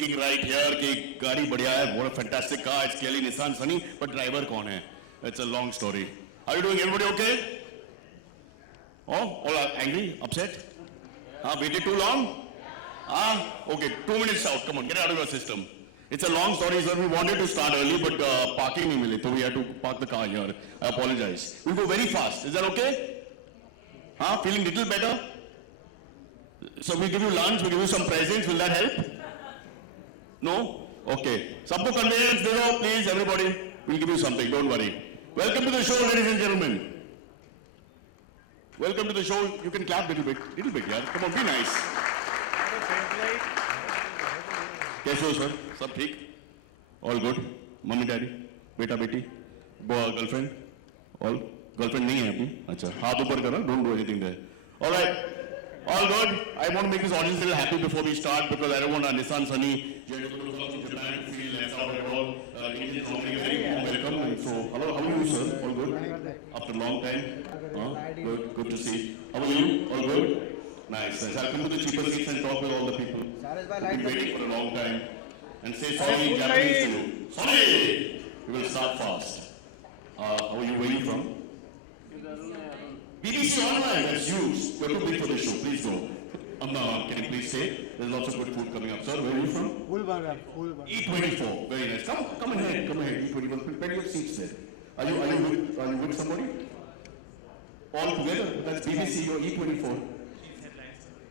thinking right here कि गाड़ी बढ़िया है, what a fantastic car, it's clearly Nissan Sunny, but driver कौन है? It's a long story. How are you doing? Everybody okay? Oh, all are angry, upset? Waited too long? Okay, 2 minutes out. Come on, get out of your system. It's a long story, sir. We wanted to start early, but parking nahi mili, so we had to park the car here. I apologize. We'll go very fast. Is that okay? Feeling little better? So we give you lunch, we give you some presents. Will that help? No? Okay. Sabko conveyance de do, please, everybody. We'll give you something. Don't worry. Welcome to the show, ladies and gentlemen. Welcome to the show. You can clap little bit, yeah. Come on, be nice. कैसे हो sir? सब ठीक? All good? Mummy daddy, बेटा बेटी, girlfriend, all girlfriend नहीं है अपनी? अच्छा, हाथ ऊपर करो, don't do anything there. All right, all good. I want to make this audience a little happy before we start because I don't want our Nissan Sunny from Japan to feel left out at all. Indians normally very warm welcome. And so, hello, how are you, sir? All good? After a long time? Good to see. How are you? All good? Nice. I'll come to the cheaper seats and talk with all the people. We've been waiting for a long time. And say sorry in Japanese to you. Sorry! We will start fast. How are you? Where are you from? BBC Online, that's huge. You're too big for this show. Please go. Can you please say? There's lots of good food coming up. Sir, where are you from? Ulbara. E24. Very nice. Come ahead. E24. Prepare your seats there. Are you with somebody? All together? That's BBC or E24.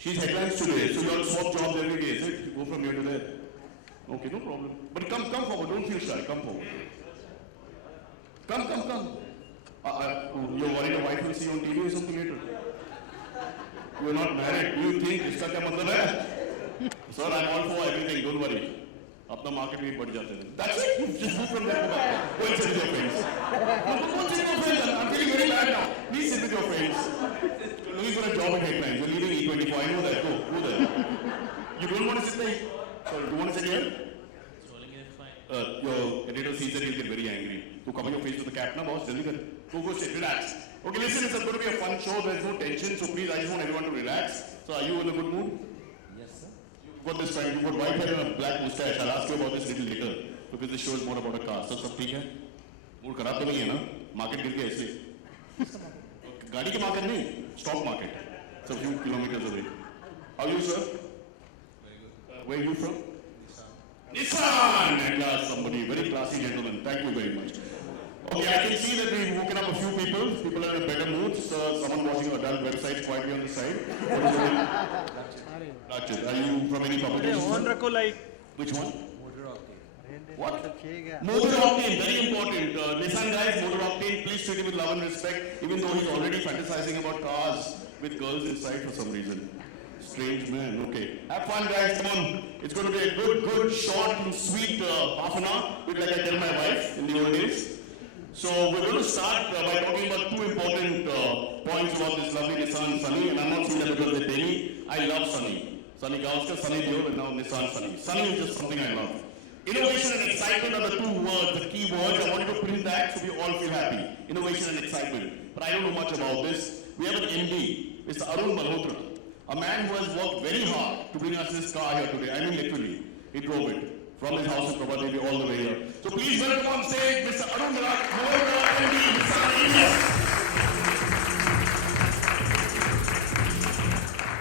She's headlines today, so you all swap jobs every day, is it? You go from here to there. Okay, no problem. But come forward, don't feel shy, come forward. Come. You're worried your wife will see you on TV or something later? You're not married, do you think iska kya matlab hai? Sir, I'm all for everything, don't worry. Apna market rate बढ़ जाते हैं. That's it, you just move from there to back. Go and sit with your friends. Go sit with your friends, I'm feeling very bad now. Please sit with your friends. You're looking for a job at Headlines. You're leaving E24. I know that. Go there. You don't want to sit there? Sorry, do you want to sit here? Rolling is fine. Your editor sees that he'll get very angry. To cover your face with the cap now, boss. Go sit. Relax. Okay, listen, it's going to be a fun show. There's no tension. So please, I just want everyone to relax. So are you in a good mood? Yes, sir. You've got this time. You've got white hair and a black mustache. I'll ask you about this little later. Because this show is more about a car. So, सब ठीक है? Mood खराब तो नहीं है ना? Market गिर गया इसलिए. गाड़ी के मार्केट नहीं, stock market. It's a few kilometers away. How are you, sir? Very good. Where are you from? Nissan. Nissan! At last, somebody, very classy gentleman. Thank you very much. Okay, I can see that we've woken up a few people. People are in a better mood. Someone watching adult websites quietly on the side. Rachit, are you from any publication? Which one? Motor Octane. What? Motor Octane, very important. Nissan guys, Motor Octane, please treat him with love and respect, even though he's already fantasizing about cars with girls inside for some reason. Strange man, okay. Have fun guys, come on. It's going to be a good, short and sweet half an hour, like I tell my wife in the old days. So we're going to start by talking about two important points about this lovely Nissan Sunny, and I'm not saying that because they pay me. I love Sunny. Sunny Gavaskar, Sunny Deol, and now Nissan Sunny. Sunny is just something I love. Innovation and excitement are the two words, the key words. I wanted to print that so we all feel happy. Innovation and excitement. But I don't know much about this. We have an MD, Mr. Arun Malhotra, a man who has worked very hard to bring us this car here today. I mean literally, he drove it from his house in Prabhadevi all the way here. So please welcome on stage Mr. Arun Malhotra, MD, Nissan India.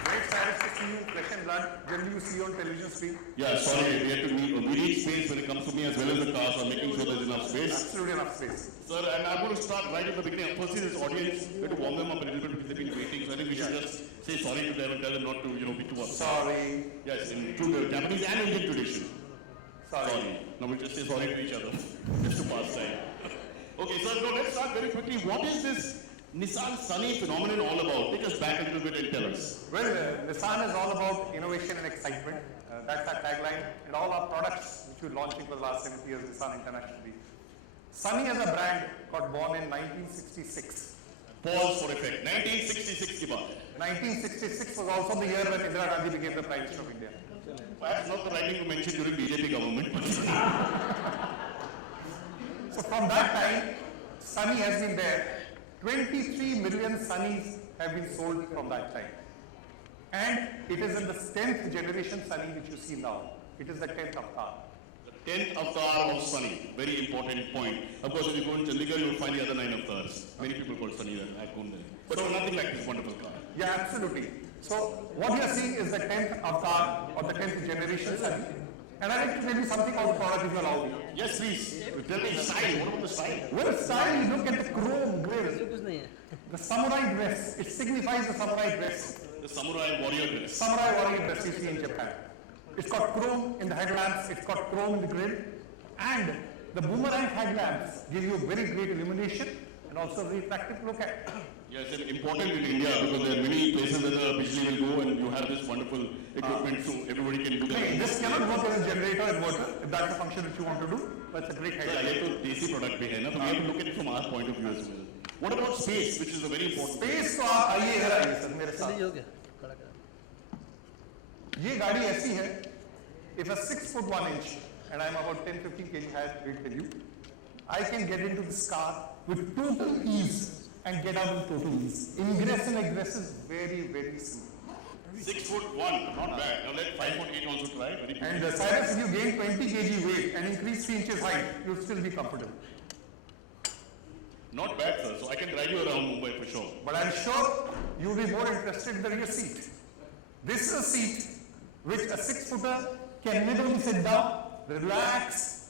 Very excited to see you in flesh and blood. Generally you see on television screen. Yeah, sorry, we had to we need space when it comes to me as well as the car, so I'm making sure there's enough space. Absolutely enough space. Sir, and I'm going to start right at the beginning. Firstly, this audience, we have to warm them up a little bit because they've been waiting. So I think we should just say sorry to them and tell them not to, be too upset. Sorry. Yes, in true the Japanese and Indian tradition. Sorry. Now we'll just say sorry to each other. Just to pass time. Okay, sir, so let's start very quickly. What is this Nissan Sunny phenomenon all about? Take us back a little bit and tell us. Well, Nissan is all about innovation and excitement. That's our tagline. And all our products which we're launching for the last 70 years, Nissan internationally. Sunny as a brand got born in 1966. Pause for effect. 1966 ke baad. 1966 was also the year when Indira Gandhi became the Prime Minister of India. Perhaps not the right thing to mention during BJP government. So from that time, Sunny has been there. 23 million Sunnys have been sold from that time. And it is in the 10th generation Sunny which you see now. It is the 10th avatar. 10th avatar of Sunny, very important point. Of course, if you go in Chandigarh, you will find the other 9 avatars. Many people call Sunny there, I've gone there. But so, nothing like this wonderful car. Yeah, absolutely. So what you are seeing is the 10th avatar or the 10th generation Sunny. And I'd like to tell you something about the product if you allow me. Yes, please. Tell me style. What about the style? Well, style, you look at the chrome grill, the samurai dress. It signifies the samurai dress. The samurai warrior dress. Samurai warrior dress you see in Japan. It's got chrome in the headlamps, it's got chrome in the grill, and the boomerang headlamps give you very great illumination and also a very attractive look at it. Yes, and important in India because there are many places where the Bijli will go and you have this wonderful equipment so everybody can do that. This cannot work as a generator inverter if that's the function which you want to do, but it's a great So, idea. ये तो देसी product भी है ना, तो we have to look at it from our point of view as well. What about space, which is a very important space तो आप आइए इधर आइए सर मेरे साथ. हो गया खड़ा कर ये गाड़ी ऐसी है, if a 6 foot 1 inch and I'm about 10-15 kg higher weight than you, I can get into this car with total ease and get out with total ease. Ingress and egress is very, very simple. 6'1", not bad. Now let 5'8" also try. Very good. And Cyrus, if you gain 20 kg weight and increase 3 inches height, you'll still be comfortable. Not bad, sir. So I can drive you around Mumbai for sure. But I'm sure you'll be more interested in the rear seat. This is a seat which a 6-footer can literally sit down, relax,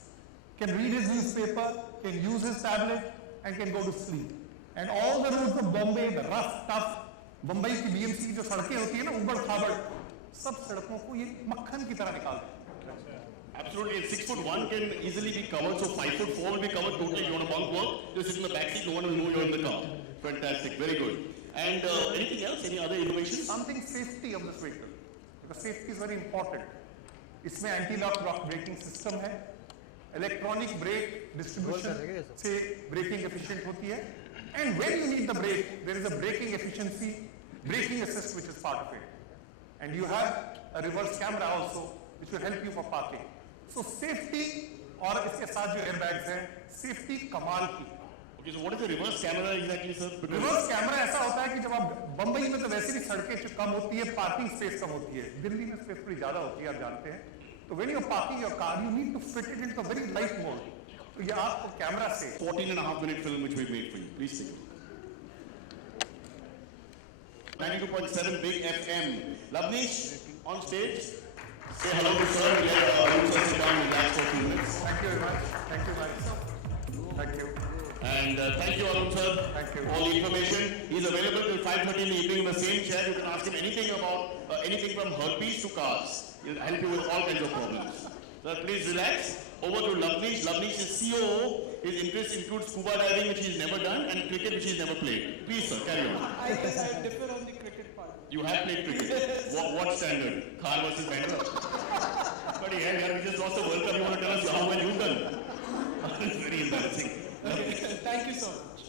can read his newspaper, can use his tablet, and can go to sleep. And all the roads of Bombay, the rough, tough, Bombay की BMC की जो सड़कें होती है ना उबड़ खाबड़, सब सड़कों को ये मक्खन की तरह निकालते हैं. Absolutely. 6'1" can easily be covered. So 5'4" will be covered totally. You want to bunk work, you sit in the back seat, no one will know you're in the car. Fantastic. Very good. And anything else? Any other innovations? Something safety of this vehicle. Because safety is very important. इसमें anti-lock braking system है. Electronic brake distribution से braking efficient होती है. And when you need the brake, there is a braking efficiency, braking assist which is part of it. And you have a reverse camera also which will help you for parking. So safety और इसके साथ जो airbags हैं, safety कमाल की. Okay, so what is the reverse camera exactly, sir? Because reverse camera ऐसा होता है कि जब आप बंबई में तो वैसे भी सड़कें कम होती है, पार्किंग स्पेस कम होती है. दिल्ली में स्पेस थोड़ी ज्यादा होती है, आप जानते हैं. तो when you are parking your car, you need to fit it into a very light mode. तो ये आपको कैमरा से 14.5-minute film which we made for you. Please take it. 92.7 Big FM. Lavnish on stage. Say hello to sir. Let Arun sir sit down and relax for a few minutes. Thank you very much. Thank you very much. Thank you. And thank you, Arun sir. Thank you. All the information. He's available till 5:30 in the evening in the same chair. You can ask him anything about anything from herpes to cars. He'll help you with all kinds of problems. Sir, please relax. Over to Lavnish. Lavnish is COO. His interests include scuba diving, which he's never done, and cricket, which he's never played. Please, sir, carry on. I guess I differ on the cricket part. You have played cricket. What standard? Khar versus Bandra? But yeah, we just lost the World Cup. You want to tell us how well you've done? It's very embarrassing. Okay, thank you so much.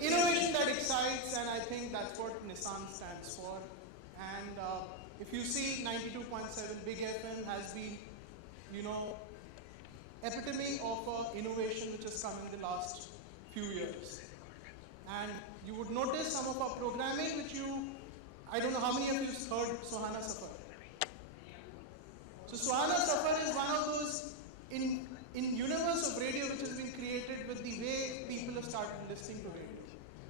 Innovation that excites, and I think that's what Nissan stands for. And if you see 92.7 Big FM has been, epitome of innovation which has come in the last few years. And you would notice some of our programming which I don't know how many of you heard Suhana Safar. So Suhana Safar is one of those in universe of radio which has been created with the way people have started listening to radio.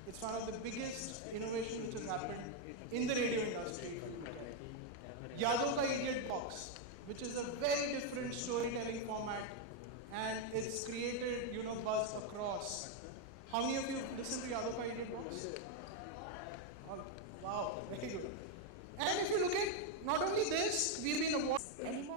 It's one of the biggest innovation which has happened in the radio industry. Yadov Ka Idiot Box, which is a very different storytelling format, and it's created, buzz across. How many of you listen to Yadov Ka Idiot Box? Oh, wow, very good. And if you look at not only this, we've been awarded.